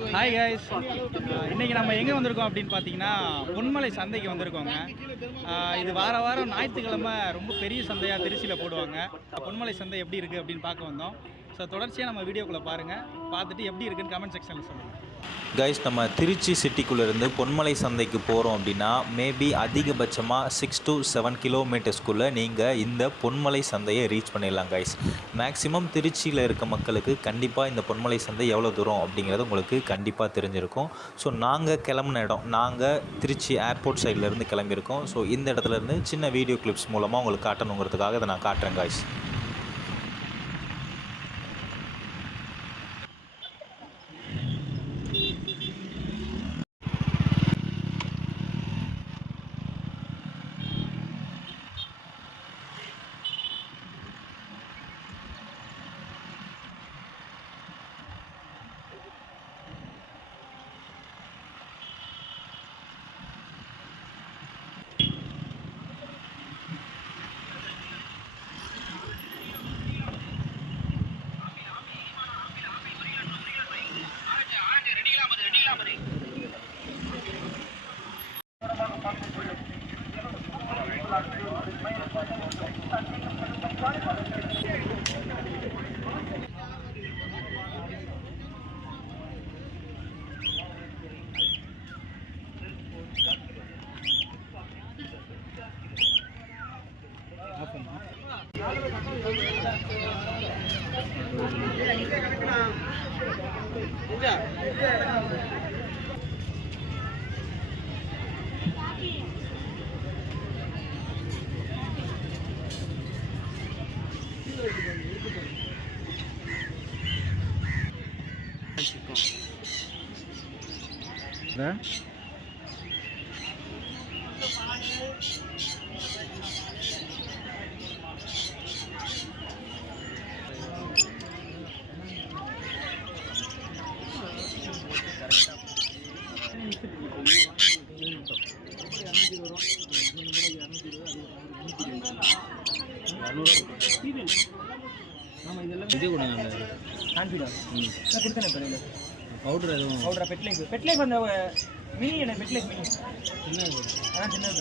Hi guys, இன்றைக்கி நம்ம எங்கே வந்திருக்கோம் அப்படின்னு பார்த்தீங்கன்னா பொன்மலை சந்தைக்கு வந்திருக்கோங்க. இது வாரம் ஞாயிற்றுக்கிழமை ரொம்ப பெரிய சந்தையாக திருச்சியில் போடுவாங்க. பொன்மலை சந்தை எப்படி இருக்குது அப்படின்னு பார்க்க வந்தோம். ஸோ தொடர்ச்சியாக நம்ம வீடியோக்குள்ளே பாருங்கள், பார்த்துட்டு எப்படி இருக்குன்னு கமெண்ட் செக்ஷனில் சொல்லுங்கள். கைஸ், நம்ம திருச்சி சிட்டிக்குள்ளேருந்து பொன்மலை சந்தைக்கு போகிறோம் அப்படின்னா மேபி அதிகபட்சமாக 6 to 7 கிலோமீட்டர்ஸ்குள்ளே நீங்கள் இந்த பொன்மலை சந்தையை ரீச் பண்ணிடலாம் கைஸ். மேக்ஸிமம் திருச்சியில் இருக்க மக்களுக்கு கண்டிப்பாக இந்த பொன்மலை சந்தை எவ்வளோ தூரம் அப்படிங்கிறது உங்களுக்கு கண்டிப்பாக தெரிஞ்சிருக்கும். ஸோ நாங்கள் கிளம்புன இடம், நாங்கள் திருச்சி ஏர்போர்ட் சைட்லேருந்து கிளம்பியிருக்கோம். ஸோ இந்த இடத்துலேருந்து சின்ன வீடியோ கிளிப்ஸ் மூலமாக உங்களுக்கு காட்டணுங்கிறதுக்காக இதை நான் காட்டுறேன் கைஸ். இது கொடுங்க அந்த கான்ஃபிடன்ஸ் நான் கொடுத்தேன் இப்போ பவுடர் எதுவும் பவுடரா பெட்லைஃப் அந்த மினி என்ன பெட்லைஃப் மினி சின்னது அதான் சின்னது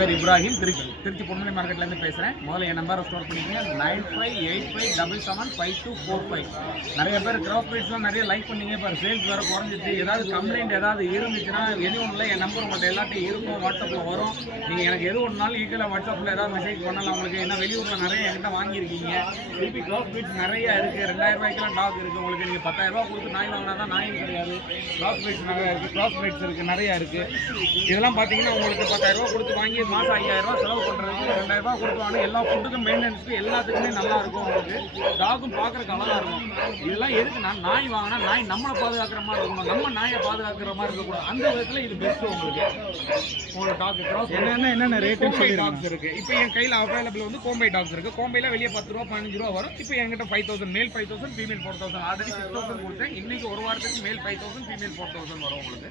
பேர் இப்ராஹிம், திருச்சி பொன்மலை மார்க்கெட்லேருந்து பேசுகிறேன். முதல்ல என் நம்பரை ஸ்டோர் பண்ணிக்கோங்க 9585775245. நிறைய பேர் கிராஸ் ப்ரைஸ்லாம் நிறைய லைக் பண்ணிங்க. இப்போ சேல்ஸ் வேறு குறைஞ்சிச்சு. ஏதாவது கம்ப்ளைண்ட் ஏதாவது இருந்துச்சுன்னா எதுவும் இல்லை, என் நம்பர் உங்கள்கிட்ட எல்லாத்தையும் இருக்கும், வாட்ஸ்அப்பில் வரும். நீங்கள் எனக்கு எது ஒன்றாலும் ஈக்குவலாக வாட்ஸ்அப்பில் ஏதாவது மெசேஜ் பண்ணலாம் உங்களுக்கு. ஏன்னா வெளியூரில் நிறைய என்கிட்ட வாங்கியிருக்கீங்க. திருப்பி கிராஸ் ப்ரைஸ் நிறையா இருக்குது. 2000 ரூபாய்க்கெல்லாம் டாக் இருக்குது உங்களுக்கு. நீங்கள் 10,000 ரூபா கொடுத்து நாய் வாங்கினா தான் நாயும் கிடையாது. கிராஸ் ப்ரைஸ் நிறையா இருக்குது, கிராஸ் ப்ரைஸ் இருக்குது, நிறையா இருக்குது. இதெல்லாம் பார்த்தீங்கன்னா உங்களுக்கு 10,000 ரூபா கொடுத்து வாங்கி மாதம் 5000 ரூபா செலவு பண்ணுறதுக்கு 2000 ரூபா கொடுப்பாங்க. எல்லா ஃபுட்டுக்கும் மெயின்டெனன்ஸுக்கு எல்லாத்துக்குமே நல்லா இருக்கும் உங்களுக்கு. டாகும் பார்க்குறக்கு அழகாக இருக்கும். இதெல்லாம் எதுக்குன்னா நாய் வாங்கினா நாய் நம்மளை பாதுகாக்கிற மாதிரி இருக்கணும், நம்ம நாயை பாதுகாக்கிற மாதிரி இருக்கக்கூடாது. அந்த விதத்தில் இது பெஸ்ட்டு உங்களுக்கு. டாக் கிராஸ் என்னென்ன ரேட்டு சொல்லி டாக்ஸ் இருக்குது. இப்போ என் கையில் அவைலபிள் வந்து கோம்பை டாக்ஸ் இருக்குது. கோம்பையில் வெளியே 10 ரூபா 15 ரூபா வரும். இப்போ என்கிட்ட 5000, மேல் 5000, ஃபீமேல் 4000. ஆல்ரெடி 6000 கொடுத்தேன். இன்னைக்கு ஒரு வாரத்துக்கு மேல் 5000, ஃபீமேல் 4000 வரும் உங்களுக்கு.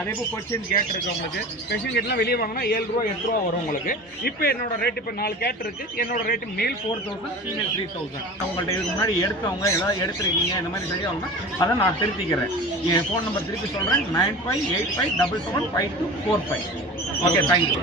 அதே போல் கொஸ்டின் கேட் இருக்குது உங்களுக்கு. கொஸ்டின் கேட்லாம் வெளியே வாங்கினா 7 ரூபா 8 8 ரூபா வரும் உங்களுக்கு. இப்போ என்னோட ரேட் இப்போ 4 கேட் இருக்கு. என்னோட ரேட் மேல் 4000, ஃபீமேல் 3000. உங்கள்கிட்ட இதுக்கு முன்னாடி எடுத்தவங்க ஏதாவது எடுத்துருக்கீங்க இந்த மாதிரி சரியாகும்னா அதை நான் திருத்திக்கிறேன். என் ஃபோன் நம்பர் திருப்பி சொல்கிறேன், 9585775245. Okay, thank you.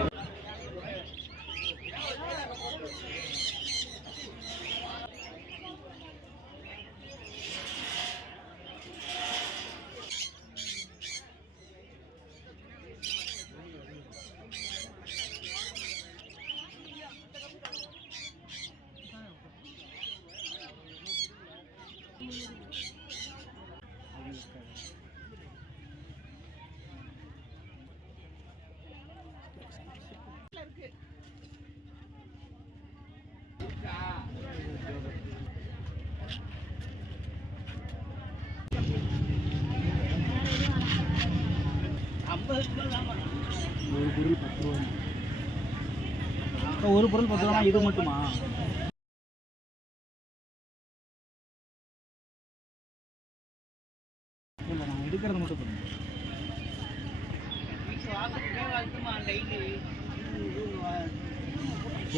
ஒரு பொருள் 10 ரூபா, இது மட்டுமா? இல்லை, நான் எடுக்கிறது மட்டும் பண்ணுங்க.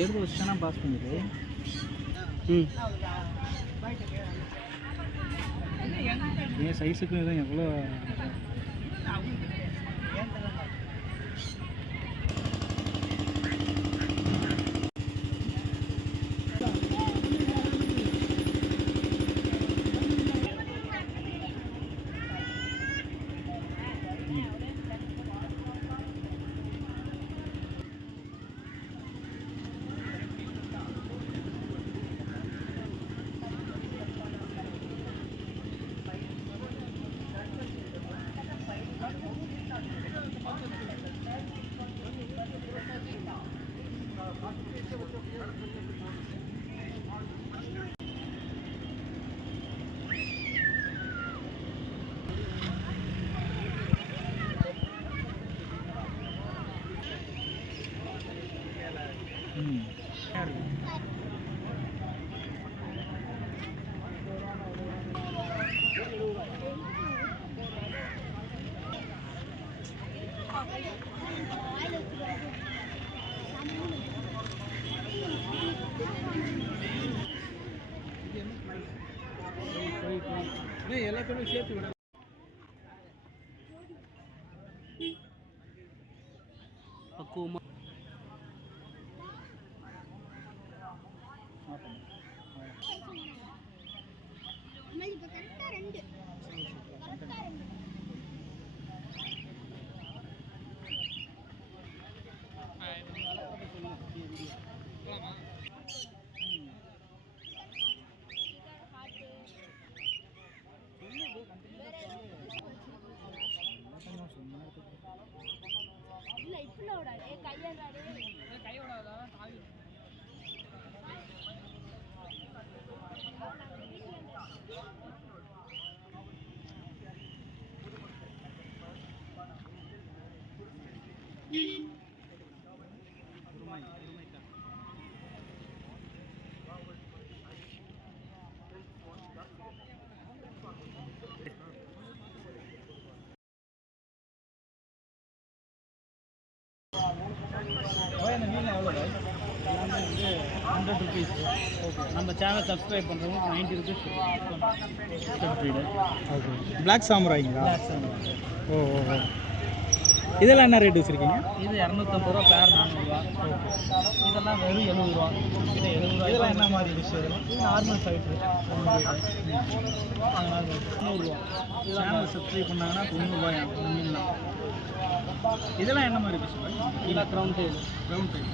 எடுத்து வச்சுட்டா பாஸ் பண்ணிடு. ஏன் சைஸுக்கு இதான் எவ்வளோ எல்லாத்தையுமே சேர்த்து விட பக்குவமா இந்த மீன் எவ்வளோ? எல்லாமே வந்து 100 ருபீஸ். ஓகே, நம்ம சேனல் சப்ஸ்கிரைப் பண்ணுறவங்க 90 ருபீஸ். ஓகே, பிளாக் சாமுராய்ங்களா? Black samurai. Oh oh oh. இதெல்லாம் என்ன ரேட் வச்சுருக்கீங்க? இது 250 ரூபா, பேர் 400 ரூபா. ஓகே, இதெல்லாம் வெறும் 70 ரூபா. இது 70 ரூபா. இதெல்லாம் என்ன மாதிரி டிஷ்? இதெல்லாம் நார்மல் ஃபைட்ரு. அதனால் 100 ரூபா. சேனல் சப்ஸ்கிரைப் பண்ணாங்கன்னா 90 ரூபாயா மீன்லாம். இதெல்லாம் என்ன மாதிரி டிஷ்? இதெல்லாம் ground tail. Ground tail.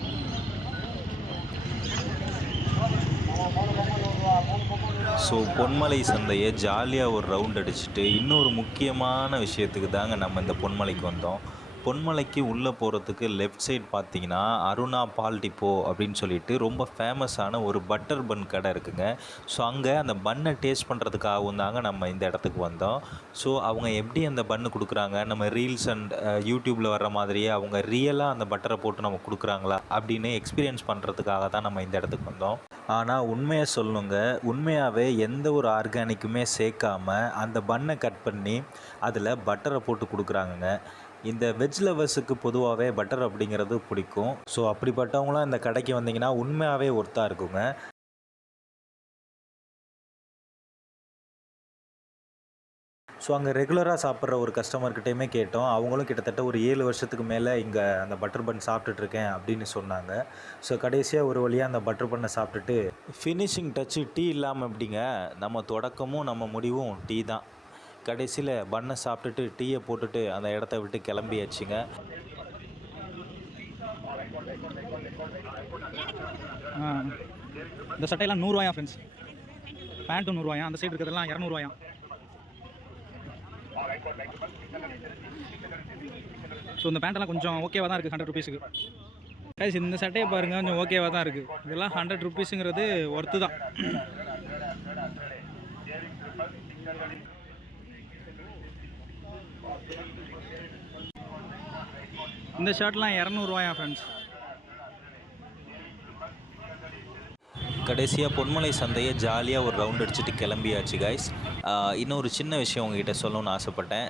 So Ponmalai சந்தையை ஜாலியாக ஒரு ரவுண்ட் அடிச்சுட்டு இன்னொரு முக்கியமான விஷயத்துக்கு தாங்க நம்ம இந்த பொன்மலைக்கு வந்தோம். பொன்மலைக்கு உள்ளே போகிறதுக்கு லெஃப்ட் சைட் பார்த்தீங்கன்னா அருணா பால் டிப்போ அப்படின்னு சொல்லிட்டு ரொம்ப ஃபேமஸான ஒரு பட்டர் பன் கடை இருக்குங்க. ஸோ அங்கே அந்த பன்னை டேஸ்ட் பண்ணுறதுக்காகவும் தாங்க நம்ம இந்த இடத்துக்கு வந்தோம். ஸோ அவங்க எப்படி அந்த பன்னு கொடுக்குறாங்க, நம்ம ரீல்ஸ் அண்ட் யூடியூப்பில் வர்ற மாதிரியே அவங்க ரியலாக அந்த பட்டரை போட்டு நம்ம கொடுக்குறாங்களா அப்படின்னு எக்ஸ்பீரியன்ஸ் பண்ணுறதுக்காக தான் நம்ம இந்த இடத்துக்கு வந்தோம். ஆனால் உண்மையை சொல்லணுங்க, உண்மையாகவே எந்த ஒரு ஆர்கானிக்குமே சேர்க்காமல் அந்த பன்னை கட் பண்ணி அதில் பட்டரை போட்டு கொடுக்குறாங்கங்க. இந்த வெஜ் லவர்ஸுக்கு பொதுவாகவே பட்டர் அப்படிங்கிறது பிடிக்கும். ஸோ அப்படிப்பட்டவங்களாம் இந்த கடைக்கு வந்தீங்கன்னா உண்மையாகவே ஒர்த்தாக இருக்குங்க. ஸோ அங்கே ரெகுலராக சாப்பிட்ற ஒரு கஸ்டமர்கிட்டையுமே கேட்டோம். அவங்களும் கிட்டத்தட்ட ஒரு 7 வருஷத்துக்கு மேலே இங்கே அந்த பட்டர் பன் சாப்பிட்டுட்ருக்கேன் அப்படின்னு சொன்னாங்க. ஸோ கடைசியாக ஒரு வழியாக அந்த பட்டர் பன்னை சாப்பிட்டுட்டு ஃபினிஷிங் டச்சு டீ இல்லாமல் எப்படிங்க, நம்ம தொடக்கமும் நம்ம முடிவும் டீ தான். கடைசியில் பன்னை சாப்பிட்டுட்டு டீயை போட்டுட்டு அந்த இடத்த விட்டு கிளம்பியாச்சுங்க. இந்த சட்டையெல்லாம் 100 ரூபாயா ஃப்ரெண்ட்ஸ், பேண்ட்டும் 100 ரூபாயா, அந்த சைடு இருக்கிறதெல்லாம் 200 ரூபாயா. ஸோ இந்த பேண்ட்டெல்லாம் கொஞ்சம் ஓகேவாக தான் இருக்குது 100 ருபீஸுக்கு. கைஸ் இந்த சட்டையை பாருங்கள், கொஞ்சம் ஓகேவாக தான் இருக்குது. இதெல்லாம் 100 ருபீஸுங்கிறது ஒர்த்து தான். இந்த ஷர்ட்லாம் 200 ரூபாயா ஃப்ரெண்ட்ஸ். கடைசியாக பொன்மலை சந்தையை ஜாலியாக ஒரு ரவுண்ட் அடிச்சுட்டு கிளம்பியாச்சு கைஸ். இன்னொரு சின்ன விஷயம் உங்ககிட்ட சொல்லணும்னு ஆசைப்பட்டேன்.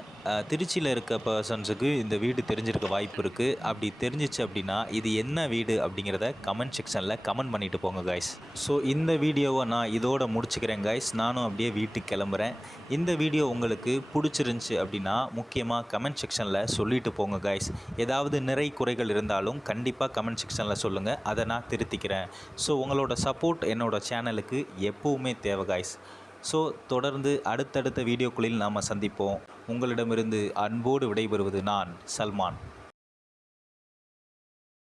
திருச்சியில் இருக்க பர்சன்ஸுக்கு இந்த வீடு தெரிஞ்சிருக்க வாய்ப்பு இருக்குது. அப்படி தெரிஞ்சிச்சு அப்படின்னா இது என்ன வீடு அப்படிங்கிறத கமெண்ட் செக்ஷனில் கமெண்ட் பண்ணிவிட்டு போங்க கைஸ். ஸோ இந்த வீடியோவை நான் இதோட முடிச்சுக்கிறேன் கைஸ். நானும் அப்படியே வீட்டுக்கு கிளம்புறேன். இந்த வீடியோ உங்களுக்கு பிடிச்சிருந்துச்சி அப்படின்னா முக்கியமாக கமெண்ட் செக்ஷனில் சொல்லிட்டு போங்க கைஸ். ஏதாவது நிறை குறைகள் இருந்தாலும் கண்டிப்பாக கமெண்ட் செக்ஷனில் சொல்லுங்கள், அதை நான் திருத்திக்கிறேன். ஸோ உங்களோட சப்போர்ட் என்னோடய சேனலுக்கு எப்போவுமே தேவை கைஸ். ஸோ தொடர்ந்து அடுத்தடுத்த வீடியோக்களில் நாம் சந்திப்போம். உங்களிடமிருந்து அன்போடு விடைபெறுவது நான் சல்மான்.